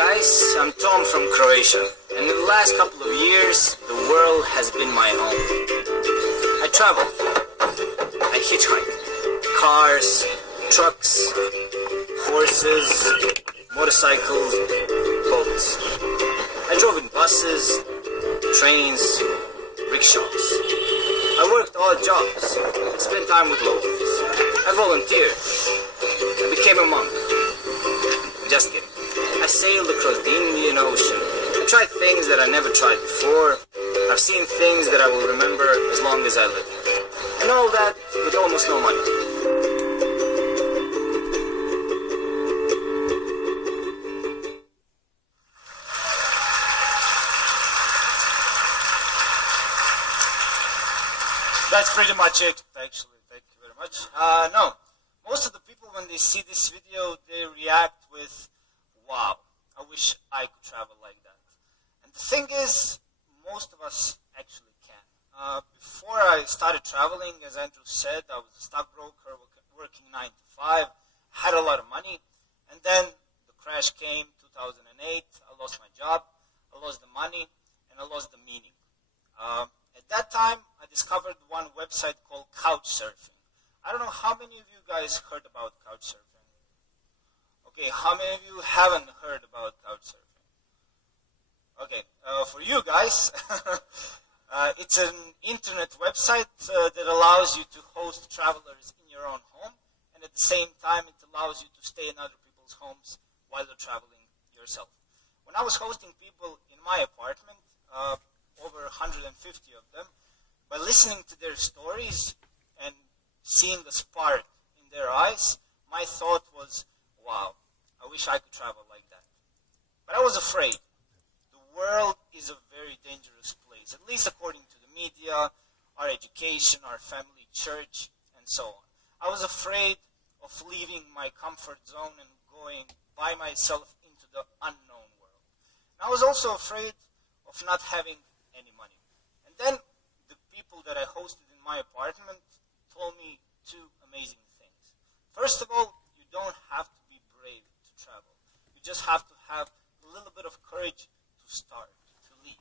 guys, I'm Tom from Croatia, and in the last couple of years, the world has been my home. I travel, I hitchhike, cars, trucks, horses, motorcycles, boats. I drove in buses, trains, rickshaws. I worked odd jobs, spent time with locals. I volunteered. I became a monk. Just kidding. I sailed across the Indian Ocean. I tried things that I never tried before. I've seen things that I will remember as long as I live. And all that with almost no money. That's pretty much it, actually. Thank you very much. No, most of the people, when they see this video, they react with, wow, I wish I could travel like that. And the thing is, most of us actually can. Before I started traveling, as Andrew said, I was a stockbroker working 9 to 5, had a lot of money, and then the crash came, 2008, I lost my job, I lost the money, and I lost the meaning. At that time, I discovered one website called Couchsurfing. I don't know how many of you guys heard about Couchsurfing. Okay, how many of you haven't heard about Couchsurfing? Okay, for you guys, it's an internet website that allows you to host travelers in your own home, and at the same time, it allows you to stay in other people's homes while you're traveling yourself. When I was hosting people in my apartment, over 150 of them, by listening to their stories and seeing the spark in their eyes, my thought was, wow, I wish I could travel like that. But I was afraid. The world is a very dangerous place, at least according to the media, our education, our family, church, and so on. I was afraid of leaving my comfort zone and going by myself into the unknown world. And I was also afraid of not having any money. And then the people that I hosted in my apartment told me two amazing things. First of all, you don't have to be brave to travel. You just have to have a little bit of courage to start, to leave.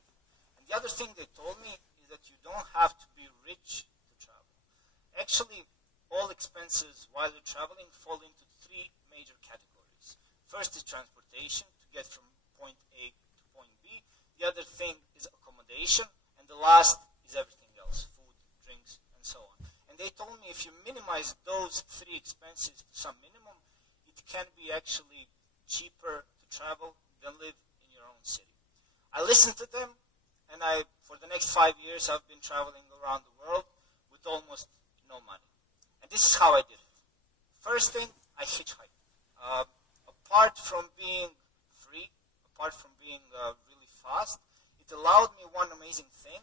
And the other thing they told me is that you don't have to be rich to travel. Actually, all expenses while you're traveling fall into three major categories. First is transportation to get from point A to point B. The other thing is accommodation, and the last is everything else, food, drinks, and so on. And they told me if you minimize those three expenses to some minimum, it can be actually cheaper to travel than live in your own city. I listened to them, and for the next 5 years, I've been traveling around the world with almost no money. And this is how I did it. First thing, I hitchhiked. Apart from being free, apart from being really fast, it allowed me one amazing thing,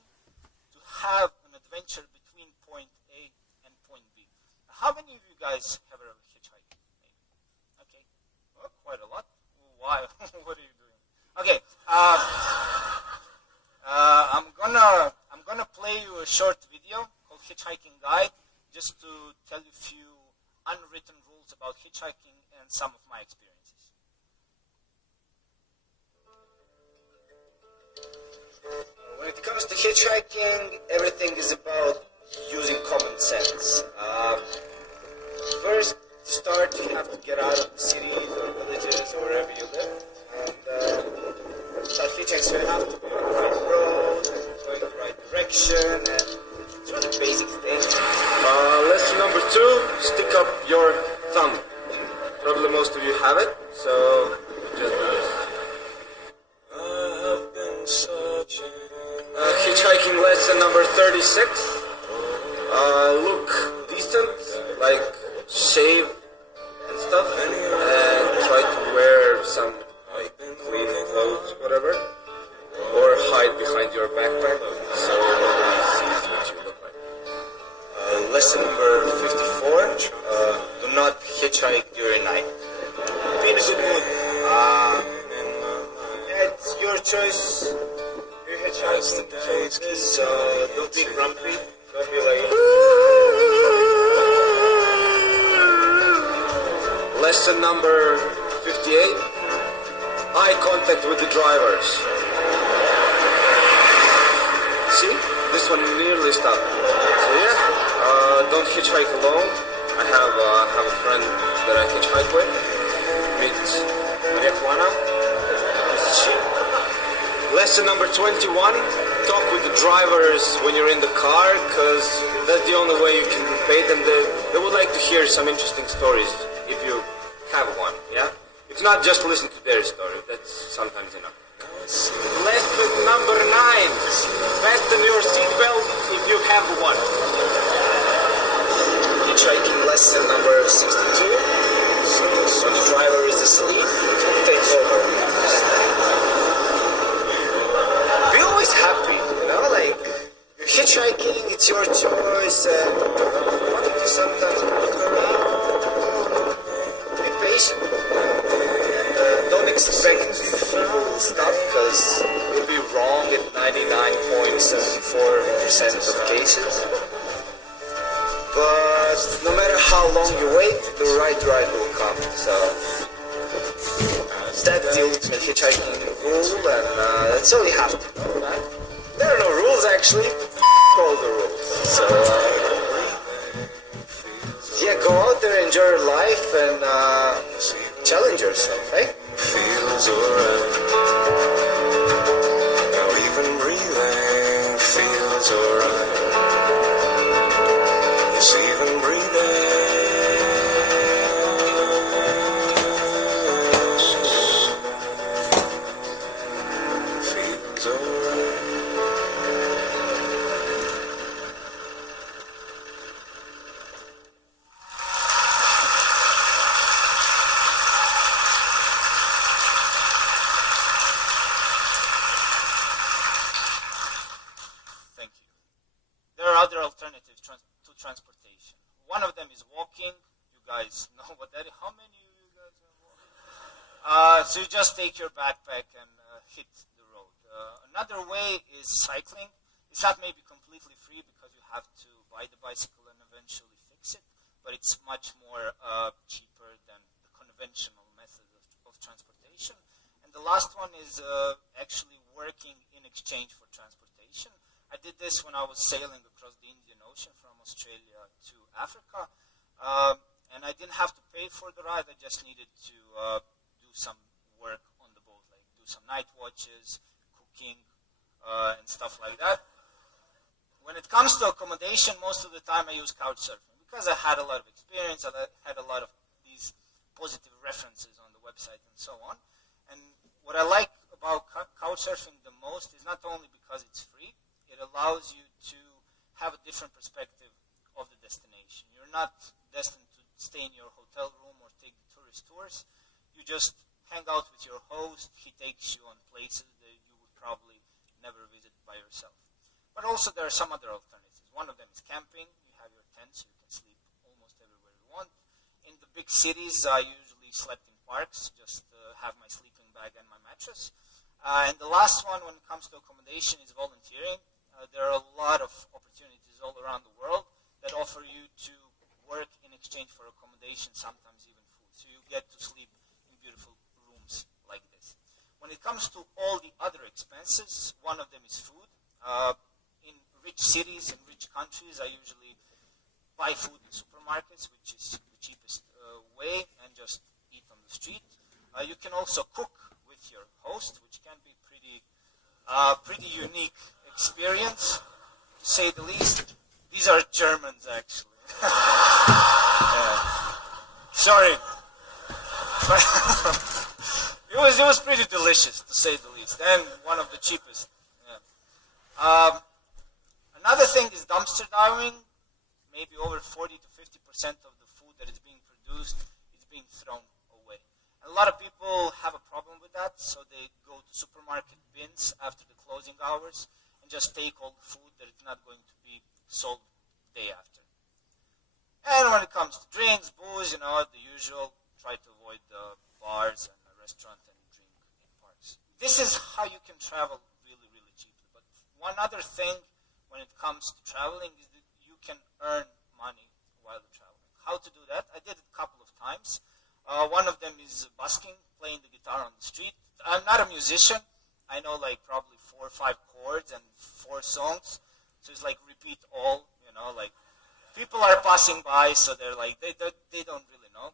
to have an adventure between point A and point B. How many of you guys have ever hitchhiked? Maybe. Okay, well, quite a lot. Why? What are you doing? Okay, I'm gonna play you a short video called Hitchhiking Guide, just to tell you a few unwritten rules about hitchhiking and some of my experiences. When it comes to hitchhiking, everything is about using common sense. First, to start, you have to get out of the cities or villages or wherever you live. And start hitchhiking, so you have to be on the right road, going the right direction, and sort of basic things. Lesson number 2, stick up your thumb. Probably most of you have it, so just do this. Hitchhiking lesson number 36. Look decent, like shave and stuff, and try to wear some like clean clothes, whatever, or hide behind your backpack so nobody sees what you look like. Lesson number 54, do not hitchhike during night. Be in a good mood. It's your choice. You hitchhike, so don't be grumpy. Don't be like... Lesson number 58. I eye contact with the drivers. See? This one nearly stopped. So yeah, don't hitchhike alone. I have a friend that I hitchhike with. Meet Marijuana. This is she. Lesson number 21. Talk with the drivers when you're in the car, because that's the only way you can repay them. They would like to hear some interesting stories if you have one, yeah? If not, just listen to their story. That's sometimes enough. Lesson number 9. Fasten your seatbelt if you have one. Hitchhiking lesson number 62. When the driver is asleep, take over. Be always happy, you know, like, you're hitchhiking, it's your choice, and you want to do sometimes look around. Be patient. Don't expect stuff, because you'll be wrong at 99.74% of cases. But no matter how long you wait, the right ride will come. So that's the ultimate hitchhiking rule, and that's all you have to know, man. There are no rules, actually. All the rules. So yeah, go out there, enjoy your life, and challenge yourself, eh? Feels alright. Now even breathing feels alright. Yes, even breathing feels alright. Thank you. There are other alternatives to transportation. One of them is walking. You guys know what that is. How many of you guys are walking? So you just take your backpack and hit the road. Another way is cycling. It's not maybe completely free because you have to buy the bicycle and eventually fix it, but it's much more cheaper than the conventional method of transportation. And the last one is actually working in exchange for transportation. I did this when I was sailing across the Indian Ocean from Australia to Africa, and I didn't have to pay for the ride. I just needed to do some work on the boat, like do some night watches, cooking, and stuff like that. When it comes to accommodation, most of the time I use Couchsurfing because I had a lot of experience, I had a lot of these positive references on the website and so on. And what I like about Couchsurfing the most is not only because it's free, it allows you to have a different perspective of the destination. You're not destined to stay in your hotel room or take the tourist tours. You just hang out with your host. He takes you on places that you would probably never visit by yourself. But also there are some other alternatives. One of them is camping. You have your tent so you can sleep almost everywhere you want. In the big cities, I usually slept in parks, just have my sleeping bag and my mattress. And the last one when it comes to accommodation is volunteering. There are a lot of opportunities all around the world that offer you to work in exchange for accommodation, sometimes even food. So you get to sleep in beautiful rooms like this. When it comes to all the other expenses, one of them is food. In rich cities, in rich countries, I usually buy food in supermarkets, which is the cheapest way, and just eat on the street. You can also cook with your host, which can be pretty unique experience, to say the least. These are Germans, actually. Sorry. But it was pretty delicious, to say the least, and one of the cheapest. Yeah. Another thing is dumpster diving. Maybe over 40 to 50% of the food that is being produced is being thrown away. And a lot of people have a problem with that, so they go to supermarket bins after the closing hours and just take all the food that is not going to be sold the day after. And when it comes to drinks, booze, the usual, try to avoid the bars and the restaurant and drink in parks. This is how you can travel really, really cheaply. But one other thing when it comes to traveling is that you can earn money while you're traveling. How to do that? I did it a couple of times. One of them is busking playing the guitar on the street. I'm not a musician. I know like probably 4 or 5 chords and 4 songs. So it's like repeat all, like people are passing by, so they're like, they don't really know.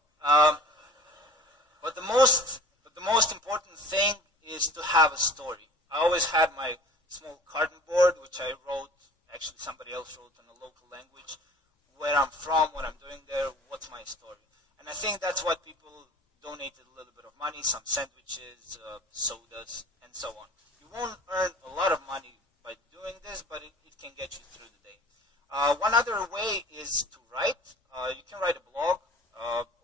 But the most important thing is to have a story. I always had my small cardboard, which I wrote, actually somebody else wrote in a local language, where I'm from, what I'm doing there, what's my story. And I think that's what people donated a little bit of money, some sandwiches, sodas, and so on. You won't earn a lot of money by doing this, but it can get you through the day. One other way is to write. You can write a blog,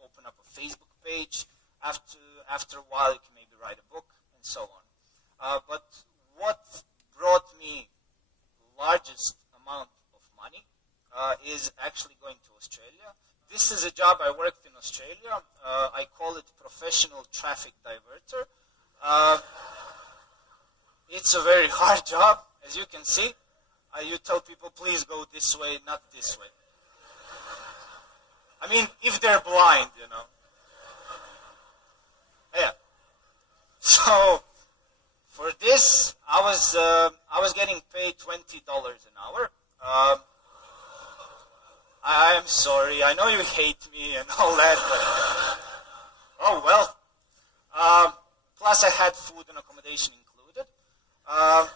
open up a Facebook page. After a while, you can maybe write a book, and so on. But what brought me largest amount of money is actually going to Australia. This is a job I worked in Australia. I call it professional traffic diverter. It's a very hard job, as you can see. You tell people, please go this way, not this way. I mean, if they're blind, Yeah. So, for this, I was getting paid $20 an hour. I'm sorry. I know you hate me and all that, but oh well. Plus, I had food and accommodation included. No,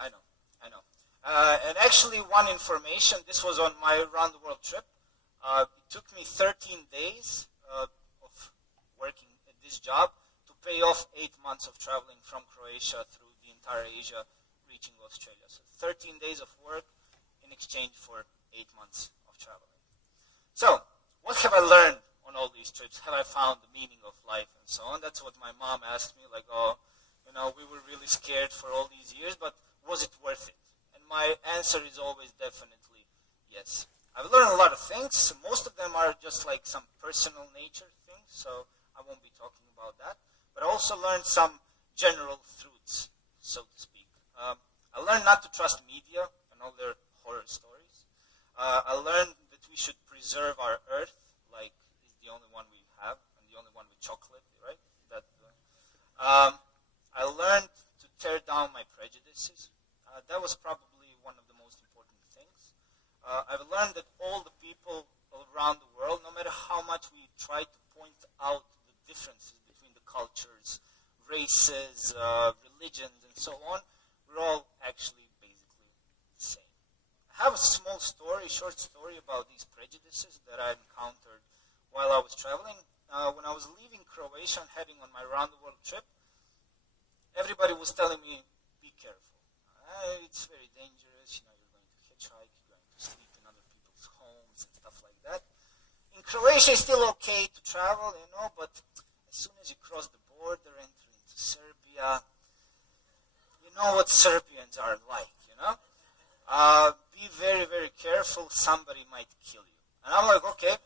I know. And actually, one information. This was on my round the world trip. It took me 13 days of working at this job to pay off 8 months of traveling from Croatia through the entire Asia, reaching Australia. So 13 days of work in exchange for 8 months of traveling. So, what have I learned on all these trips? Have I found the meaning of life and so on? That's what my mom asked me, like, we were really scared for all these years, but was it worth it? And my answer is always definitely yes. I've learned a lot of things. Most of them are just like some personal nature things, so I won't be talking about that. But I also learned some general truths, so to speak. I learned not to trust media and all their horror stories. I learned that we should preserve our earth, like it's the only one we have, and the only one with chocolate, right? I learned to tear down my prejudices. That was probably one of the most important things. I've learned that all the people around the world, no matter how much we try to point out the differences between the cultures, races, religions, and so on, we're all actually basically the same. I have a short story about these prejudices that I encountered while I was traveling. When I was leaving Croatia and heading on my round-the-world trip, everybody was telling me, be careful. It's very dangerous, you're going to hitchhike, you're going to sleep in other people's homes and stuff like that. In Croatia, it's still okay to travel, but as soon as you cross the border, enter into Serbia, you know what Serbians are like, Be very, very careful, somebody might kill you. And I'm like, okay,